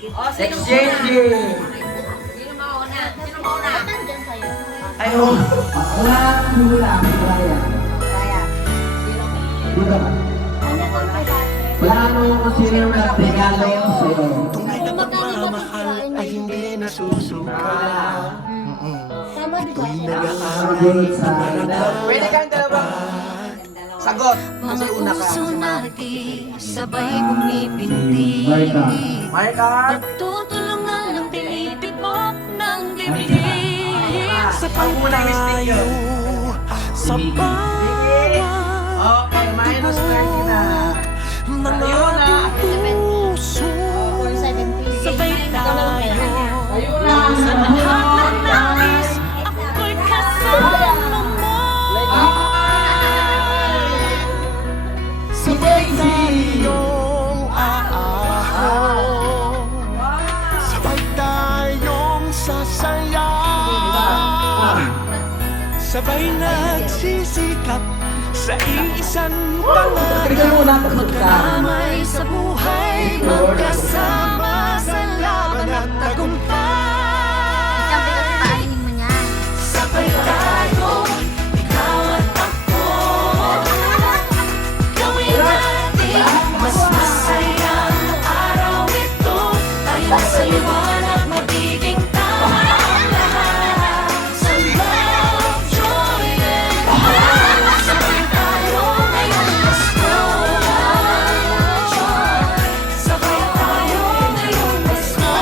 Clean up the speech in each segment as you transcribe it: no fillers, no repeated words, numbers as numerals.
Exchanging! Sino mauna? Sino mauna? Ayun! Wala ang hula. Kaya. Dito ba? Wala nung sino na regalo sa'yo. Tunay na pagmamahal ay hindi nasusuka. Tuwing nag-aaral, Pwede kang dalawang sagot. Kasi una ka. Puso natin sabay bumibindi. Marika! Pagtutulungan ng tinitibok ng dibdib. sa panglayo, sa bawat Okay, minus 30 na. mga puso. Sabay tayo Ayun na. sa lahat ng nais. Ako'y kasama mo. Sabay tayong aahaw, sabay tayong sasaya, sabay nagsisikap sa iisang pangarap, Magkamay sa buhay, magkasama sa laban at tagumpay. Sabay tayo, ikaw at ako. Gawin natin mas masayang araw ito. Tayo sa liwanag, magiging tama ang lahat. Sa love, joy, and peace. Sabay tayo ngayong Pasko. Sabay tayo ngayong Pasko.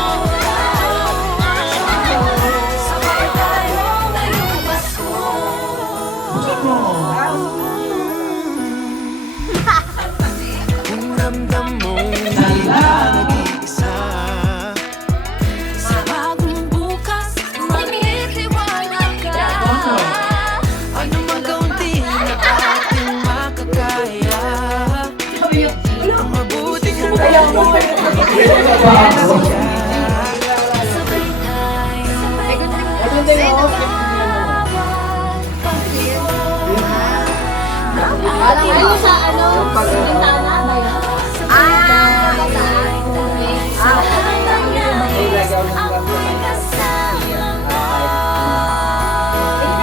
Sabay tayo ngayong Pasko. kung ramdam mong hindi ka nag-iisa. Sa bagong bukas, magtitiwala ka. Ano magaunti na ating makakaya, ang mabuting hanggang Sabay tayo Ano sa ano? Bintana ba yun?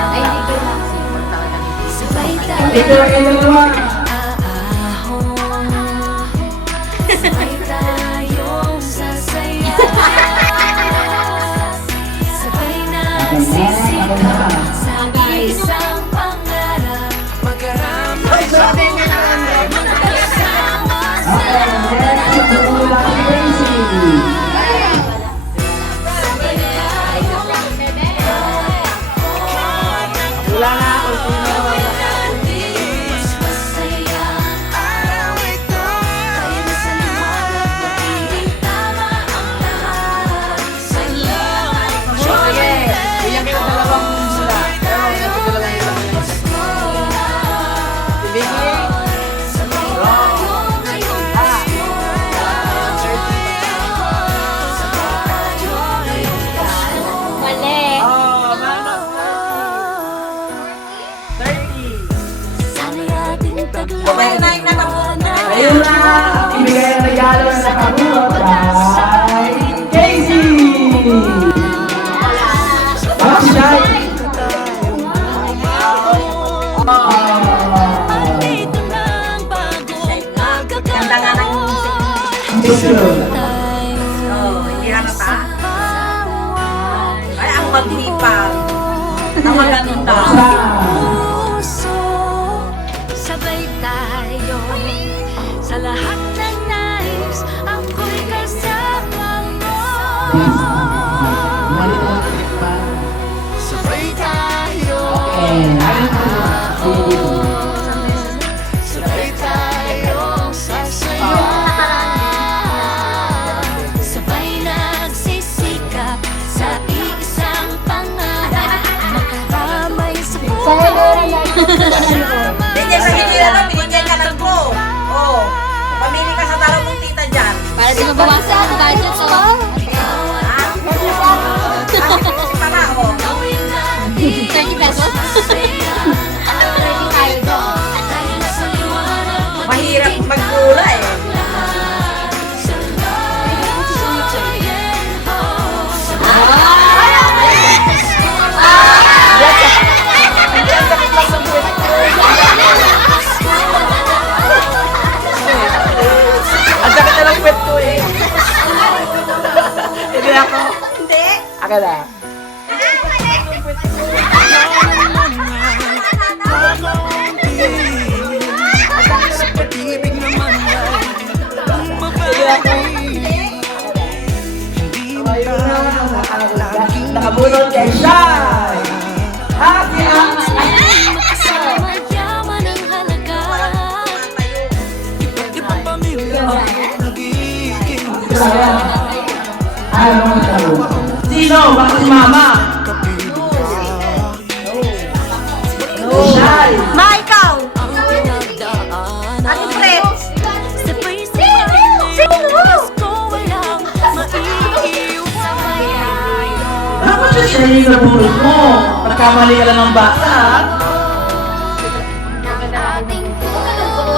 Ay, hindi ko lang sipag talaga. Sabay Ito tayo ang dalawa. aahon. Sabay tayong sasaya. Sabay nagsisikap sa isang pangarap. magkaramay sa Magkasama sa Ito lang crazy. sabay tayo. Wala na ako sino. Mas masayang araw ito. Tayo na sa liwanag, magiging tama ang lahat. Sa love, joy, Sige, bigyan kita dalawang mula. Pero ito dalawa yung Bigay. sabay tayo ngayong Pasko. Sabay tayo ngayong Pasko. Mali. Oh, minus 30. Sana'y ating Sabay na yung nakabuo na. Ayun na! Ibigay ang regalo na nakabuot kay Casey! Bakit? Dito na ang bagong Ganda nga ng pagkakaroon. Tayo hindi halata. sa bawat Ay, ang maglipag. Na maganda. puso. Sabay tayo sa lahat ng nais. Ako'y kasama mo. sabay tayo, sabay tayong sasaya, Sabay nagsisikap sa iisang pangarap. Makaramay sa buhay. Binigyan sa hindi na lang, binigyan ka ng go. Oh, pamili ka sa dalawang tita dyan. Para di mabawasan ang budget so. Ha? Si Papa, oh. 30 pesos? Mahirap magkula eh. ka na. Sa pag-ibig naman ay mababawi. Hindi mo laging Nakabunod kay Shai! Happy Mayaman ang halaga. iba't ibang pamilya nagiging Sino? Bakit si Mama? Shai! Ma, ikaw! ang pinagdaanan. Ate Fred! Sabay-sabay niligtas ko walang maiiwan. Bakit siya siya yung nabunod mo? Pagkamali ka lang ng bata.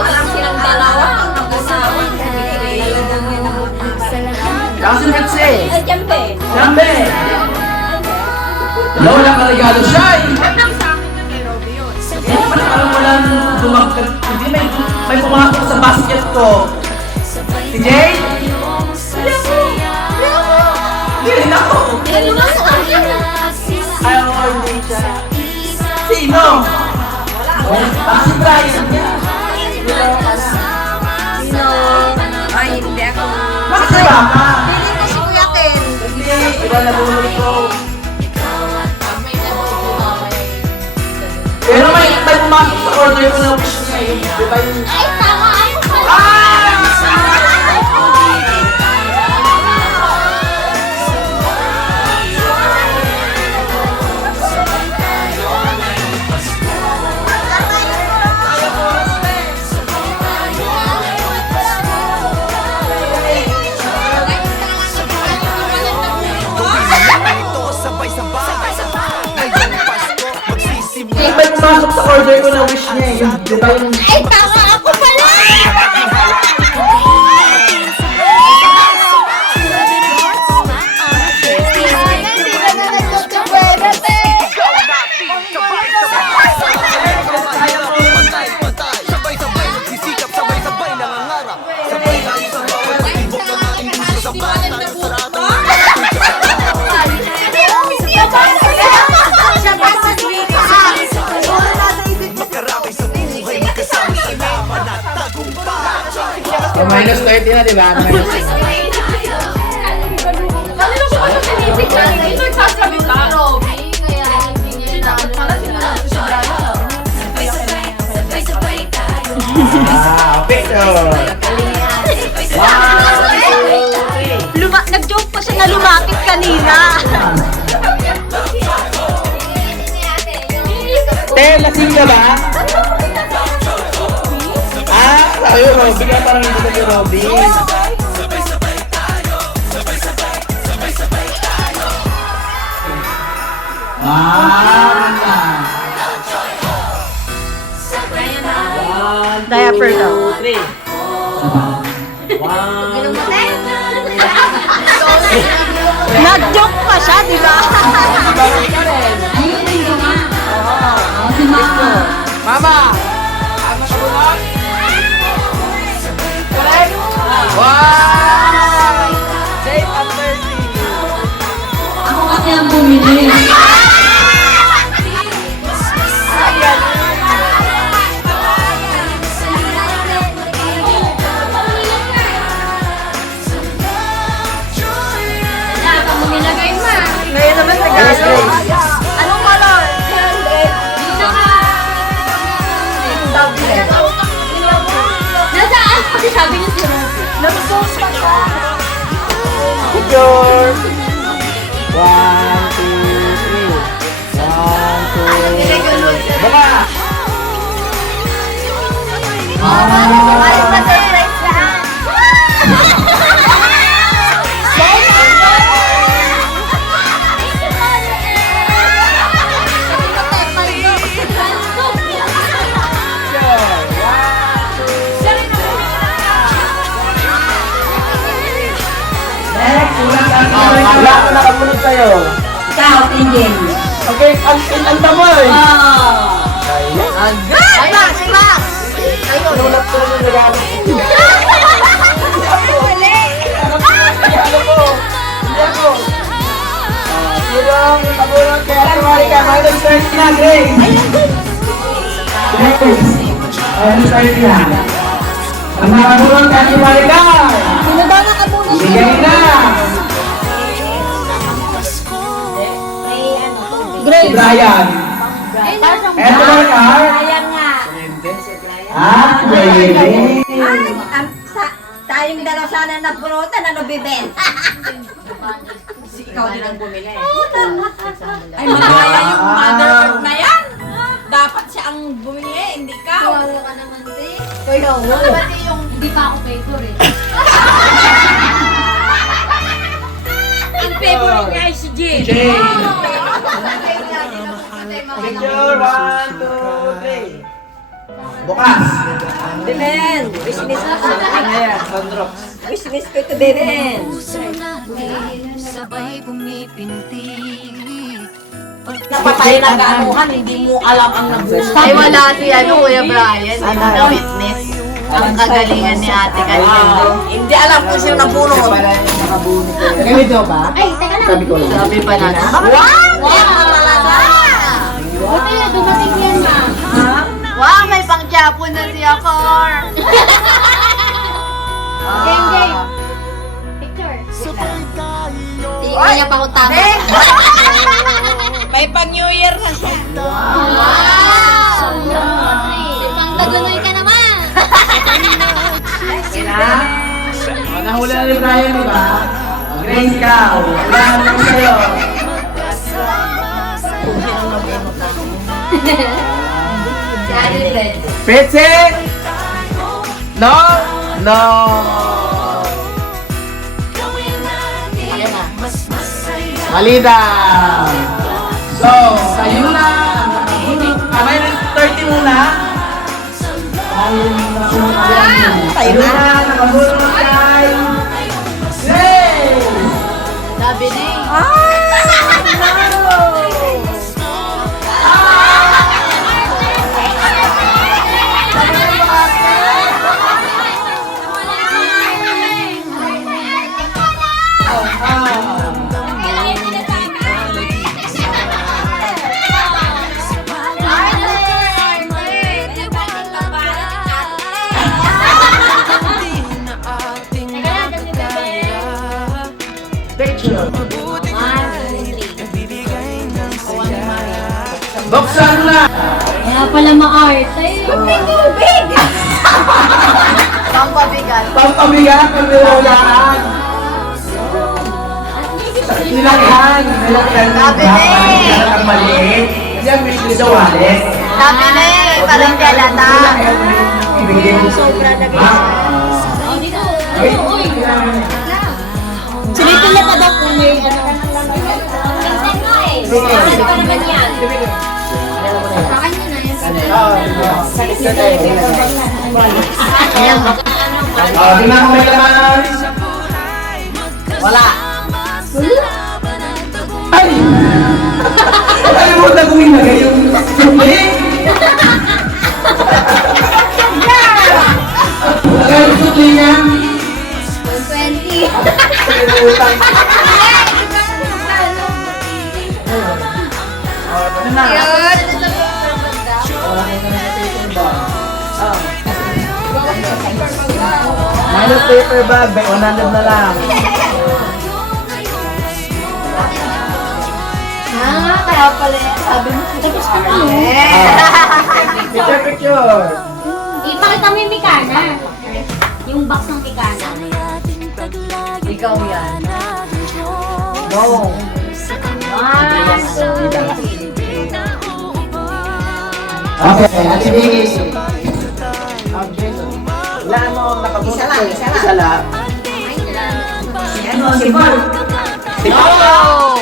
Alam silang dalawa ang mag-asawa. Kasi Mitzi! Ay, Jambe! Jambe! Wala ka regalo, Shai! Parang walang dumagdag. Hindi, may pumasok sa basket ko. Si Jay? Hindi rin ako. Ayaw ko hindi siya. Sino? Si Brian niya. Sino? Ay, hindi ako. Bakit si Mama? Pili ko si Kuya Ken. Hindi, iba na bumuli ko. Pero may pumasok sa order ko na wish niya yun. Di ba yung... Ay, tama! Ayaw pala! Ito sabay-sabay. Ngayong Pasko, magsisimula. May pumasok sa order ko na wish niya yun. Di ba yung... Ay, tama! Ako pala! Patay-patay, sabay-sabay nagsisikap, sabay-sabay nangangarap. Sabay tayo sa bawat tibok ng ating puso, sabay tayo sa lahat ng magkaramay sa buhay, magkasama sa laban at tagumpay. Minus 30 na, di ba? Minus 30. Picture! Nag-joke pa siya na lumapit kanina. Te, lasing ka ba? Sabi mo, bigyan parang hindi ka kay Robby. Diaper daw. 3. Nag-joke pa siya, di ba? Mama! Ano ka bunak? Correct? Wow! Safe at 30. Ako kasi ang bumili. Ngayon naman sa Yes, gano'n. Grace. Anong color? 300. Nasaan? Kasi sabi niyo si Robby. Nag-post pa ka. Picture! 1, 2, 3. 1, 2, Baka! Ay, pa-surprise lahat. Next, wala ka nakapunod kayo. Ikaw, Tinjin. Okay, ang tamoy! Agad! Max! Max! Nulat ko yung regalo. Mali! Hindi ako. Hindi ako. kaya minus 30 na, Grace. Grace. Minus 30 na. Ang nakabulong ka ni Maricar. Sino ba nakabunot? Bigay na. Si Brian. Eto ba, Car? Ayan nga. Ah, Grace. Tayong dalaw sana napunutan, ano bibel? Ikaw din ang bumili. Ay, malaya yung mother earth na yan. Dapat siya ang bumili, hindi ka. Kawawa ka naman, te. Pati yung hindi pa ako favor eh. Ang favorite niya ay si Jay. Jay. Patay nga, di ba? Patay mga Picture, 1, 2, 3. Bukas. Belen, business ko. Ayan, Sandrox. Business ko ito, Belen. Sabay pumipinti. Napatay na gaanuhan, hindi mo alam ang nagbukas. Ay, wala si Kuya Brian. Na witness. Ang kagalingan ni ate kanina. Hindi alam kung sino nabunot. Ganito ba? Ay, teka lang. Sabi ko lang. Sabi pa na. Wow! Yan ang talaga! Buti na, dumating yan na. Wow, may pang-chapo na si Akor. Game, game. Picture. Tingnan niya pa kung tama. May pang-New Year na siya. Wow! Pang-tagunoy ka naman. Nahula na rin tayo, di ba? Grace Cow. Wala naman sa'yo. Si Ate Fred. Petsik! No! No! Ayan na. Mali daw. So, kayo na. Minus 30 muna. Tayo na. Nakabulong kay Grace! Sabi na eh. Picture. 1, 2, 3. Buksan na! Kaya pala ma-arte. Pampabigat. Pampabigat ang nilalaan. Nilagyan. Nilagyan. Sabi na eh. Ang maliit. Kasi ang bilis sa wallet. Sabi na eh. Parang galata. Ibigay mo sa Oh, dito. Uy. Silipin niya pa daw kung may ano. Ano pa naman yan? Sa kanya na yan. Ayan. Tingnan ko may laman. Wala. Ay! Ay, mo na kung ilagay yung sumli. Lagay yung sumli niya. 20. Ano na? Minus paper bag, by 100 na lang. Kaya pala yan. Sabi mo, tapos ka na. Picture, picture. Ipakita mo yung Mikana. Yung box ng Mikana. Ikaw yan. No. 1, 2, 3. Okay, Ate Vicky. Wala mo nakabunod. Isa lang, isa lang. Isa lang. Ano, si Paul? No!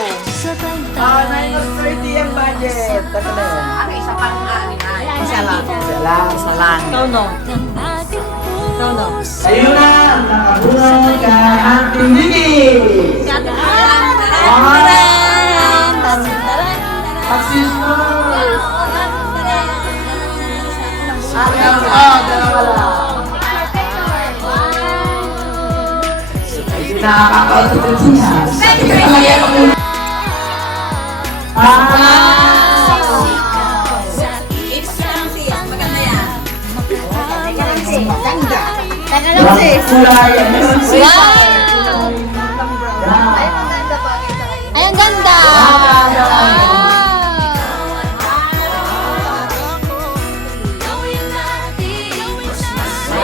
Minus 30 ang budget. Taka na yun. Ano, isa pang amin ay. Isa lang. Isa lang. Isa lang. No, no. No, no. Ayun na, nakabunod ka Ate Vicky. Paksis mo. Dalawa lang. Nakakakausap siya. Ah! sis. Kulay. Wow! Ay, ang ganda!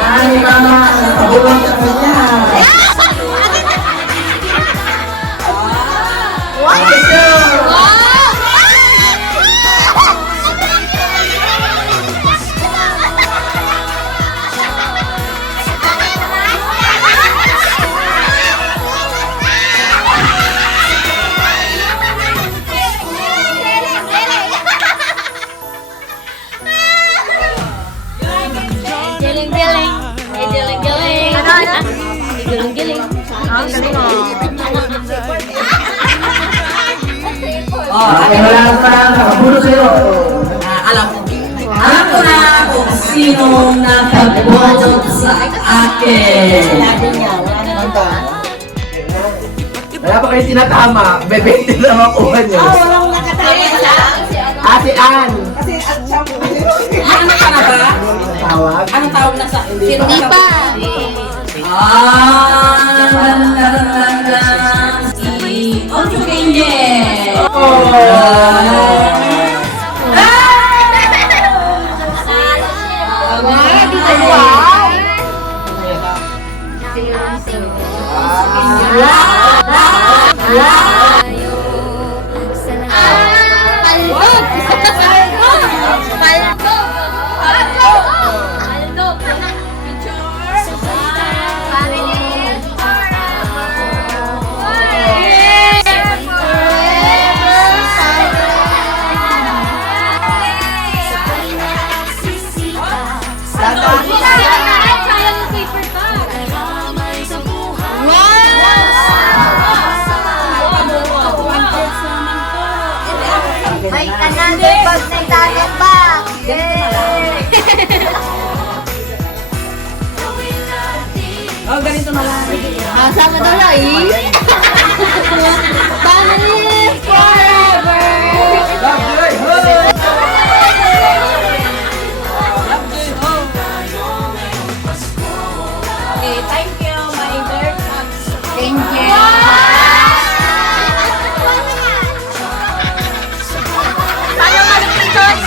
Ay, mama, nakabulong sa kanya. Giling-giling. Ay, giling-giling. Giling-giling. Ay, wala ka pa, nakabulong sa'yo. Alam ko. Alam ko na kung sinong nakabulot sa akin. Wala pa kayo tinatama. Bebente lang makuha niyo. Ate Ann. Ano ka na ba? Tawag. Anong tawag na sa... Hindi pa. Si Onso Angel. May another bag na itagan pa. Yay! Oh, ganito na lang. Sama daw na eh. Family forever! Okay, thank you, my dear. Thank you. Paano malipintos?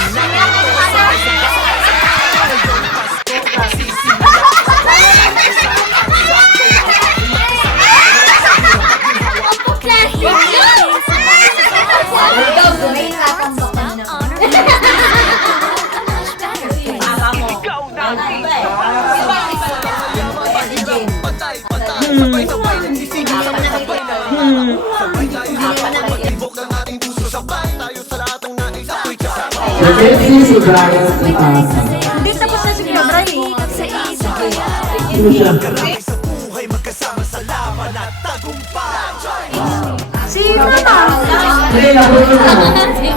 Sabay-sabay nagsisigil sa may sabay na sabay tayo sa pagtibok ng ating puso. Sabay tayo sa lahat ng nais ako'y kasama. Si Betsy, si Brian, si Ann. Hindi tapos na si Bray. Sino siya? Sa buhay magkasama sa laban at tagumpay. Si Mama. Hindi, nabulot mo. Si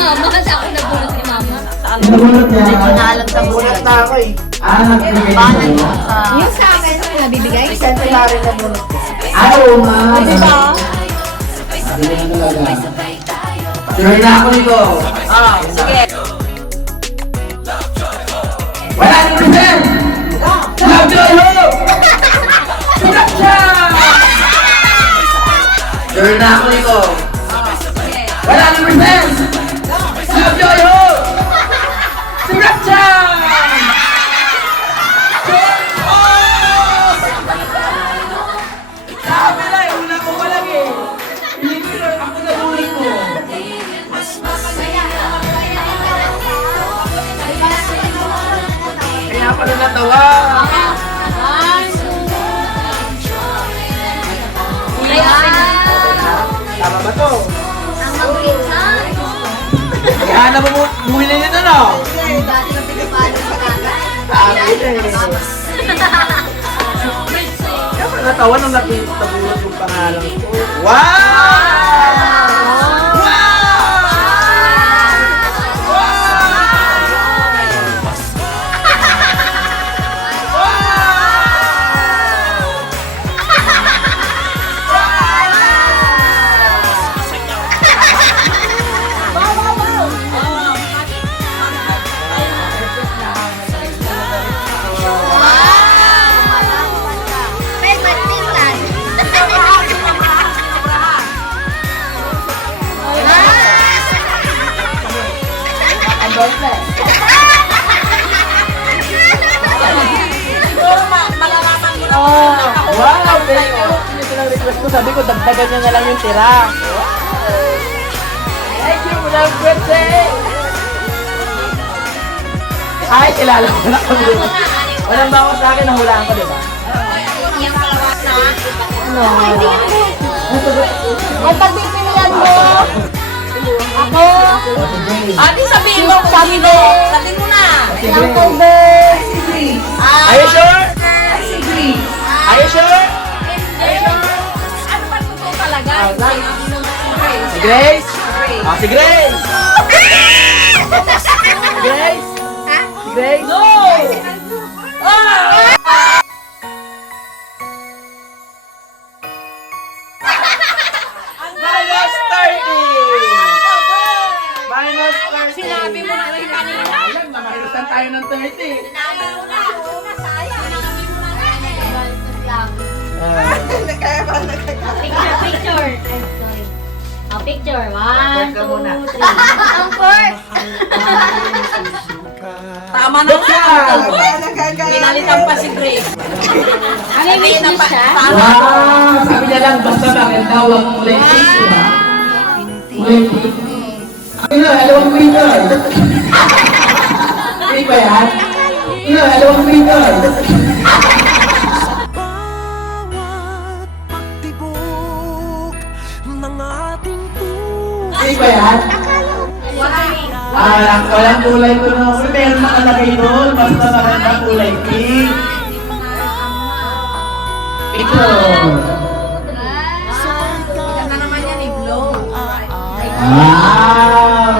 Mama. Kasi ako nabulot si Mama. Nabulot niya. Alam sa bulat na ako eh. Nagbigay niya sa'yo. Yung sa akin, ano nabibigay? Siyempre na rin na bulat. Ay, oo nga. Diba? Hindi na talaga. Sure na ako nito. Sige. Wala ni present! Love Joy Ho! Sure na ako nito. Wala ni present! Love Joy Ho! Sabi na, una ko pa lang eh. Hindi ko yun, ako na huli ko. Kaya pala natawa. Tama ba to? Ang mag-pinsan. Kaya na bumili nito no? Dati na pinapalo sa kagat. Sabi na eh. Kaya pala natawa nung nabulat yung pangalan ko. Wow! Siguro malalaman mo na. Wow, thank you. Yun yung request ko. Sabi ko, dagdagan niya na lang yung tira. Thank you, Madam Birthday. Ay, kilala ko na kami. Walang bawas sa akin, nahulaan ko, di ba? Yung palawas na. Ano? Ay, pagpipilian mo. Ako. Ate, sabihin mo kung sino. Sabihin mo na. Uncle Ben. Are you sure? Are you sure? Ano ba totoo talaga? Si Grace? Ah, si Grace! Si Grace? Si Grace? No! Minus 30! Minus 30! Sinabi mo na rin kanina. Alam na, minusan tayo ng 30. Picture. Picture. 1, 2, 3. Ang first. Tama na nga. Pinalitan pa si Grace. Ano yung wish siya? Wow! Sabi niya lang, basta maganda, huwag kulay pink, di ba? Kulay pink. Ano, dalawang winner. Pink ba yan? Ano, dalawang winner. Pagtibok ng ating Pink ba yan? Walang kulay ko na. Uy, meron nakalagay doon. Basta maganda kulay pink. Ito. Ganda naman yan, i-blow. Wow!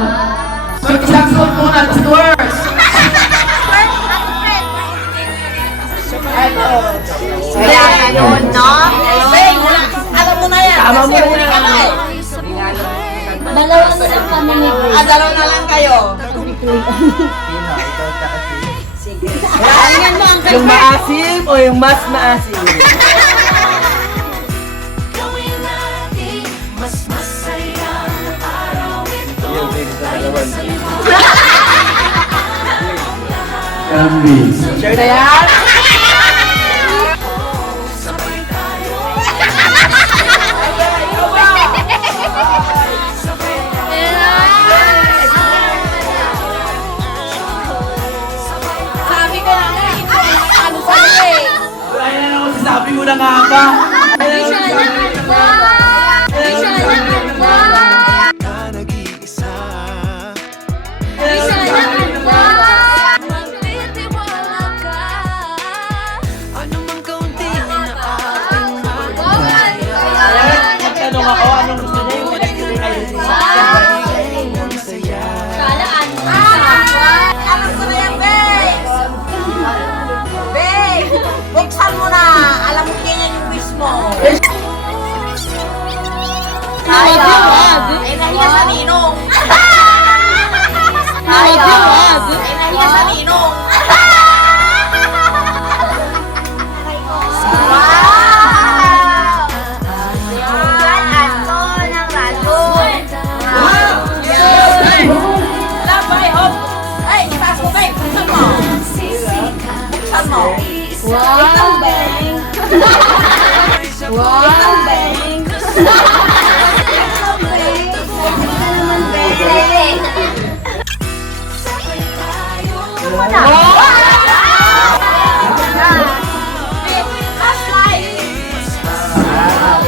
So, isang suot muna, tapos tours. Ito. Kaya ganun, no? Hey, alam mo na yan. Tama mo Kasi na huli ka na eh. Dalawa na lang kami ni Grace. Dalaw na lang kayo. Tingnan mo ang Yung maasim o yung mas maasim? Sure na yan? Sabi ko na nga, ito ang ano sa'yo eh. Ayan na ako, sasabi ko na nga ba? ka nag-iisa. Ano mang kaunti na ating Magtanong ako, anong gusto niya yung pinag-ibigay ang saya. Alam ko na yan, babe. Babe, buksan mo na. Alam mo ganyan yung wish mo. Ay, nahiya sa ninong. Ay, nahiya sa ninong. Wow! Yan, ato ng radon. Love, I hope. Ay, itaas mo, babe. Buksan mo. Buksan mo. Wow! Wow! Last light.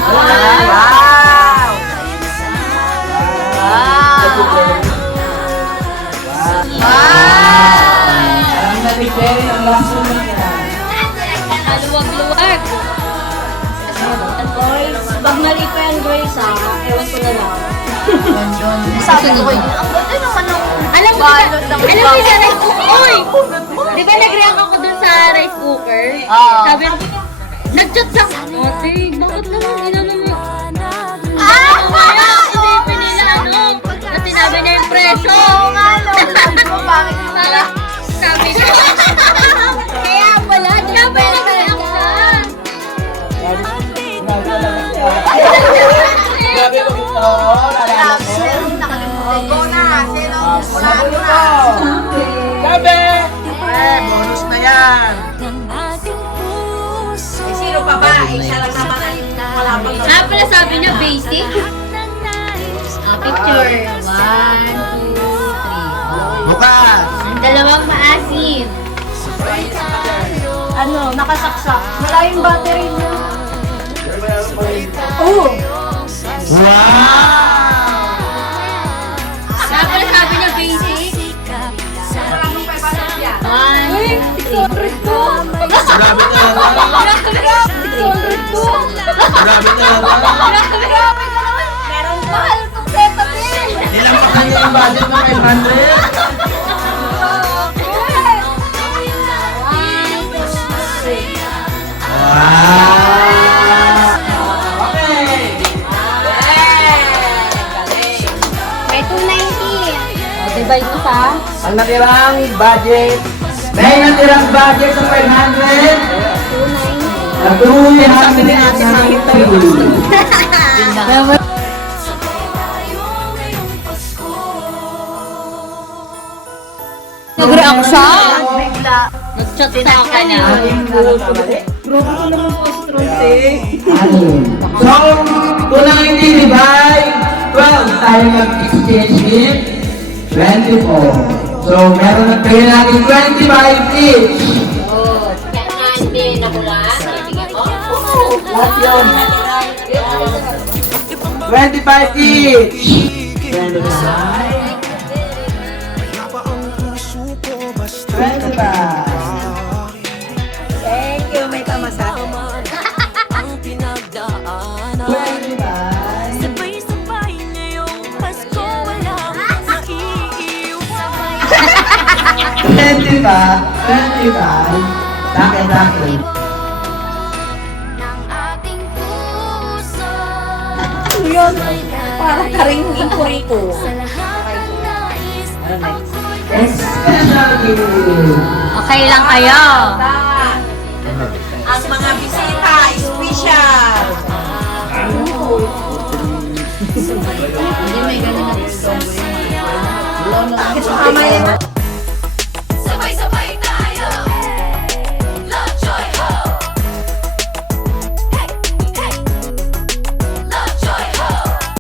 Wow! Alam na ni Jerry ang last one niya. Maluwag-luwag. Boys, pag mali pa yan, Grace, ewan ko na lang. Sabi ko yun, ang ganda naman ng alam mo sa rice cooker. Uy! Di ba nag-react ako dun sa rice cooker? Sabi, nag-chat sa ate, bakit naman inano mo? Kaya, isipin nila na sinabi niya yung presyo. Oo nga, sabi ko. Kaya pala, nag-react siya. Grabe ko ito. Go na. Sino? Wala na. basic? Picture. 1, 2, 3. Bukas! Dalawang maasim. Ano, nakasaksak. Wala yung battery niya. Oh! Wow! Tapos sabi niya basic. 1, 2, 3. Grabe ka lang. Grabe ka lang. Meron mahal kong setup eh! Ilang pa kayo yung budget ng 500? Wow! Okay! May 290. Divide mo sa? Ang natirang budget. May natirang budget sa 500. 290. Natuloy sabi ni ate nakita yun. Nag-react siya? Nag-chat sa akin niya. So, kung ang hindi divide, 12 tayo mag-exchange gift, 24. So, meron na kayo natin 25 each. Oh, kaya na hindi namulaan. Ibigay mo? What yun? 25 each. 25. 25. Thank you, may tamasa. 25. Sabay-sabay ngayong Pasko, walang naiiwan. 25. 25. Sakit. Ano yun? Parang karing inkuriko. Special gift. Okay lang kayo. Ang mga bisita, special. Hindi may ganun na. Bakit sumama yan? Sabay-sabay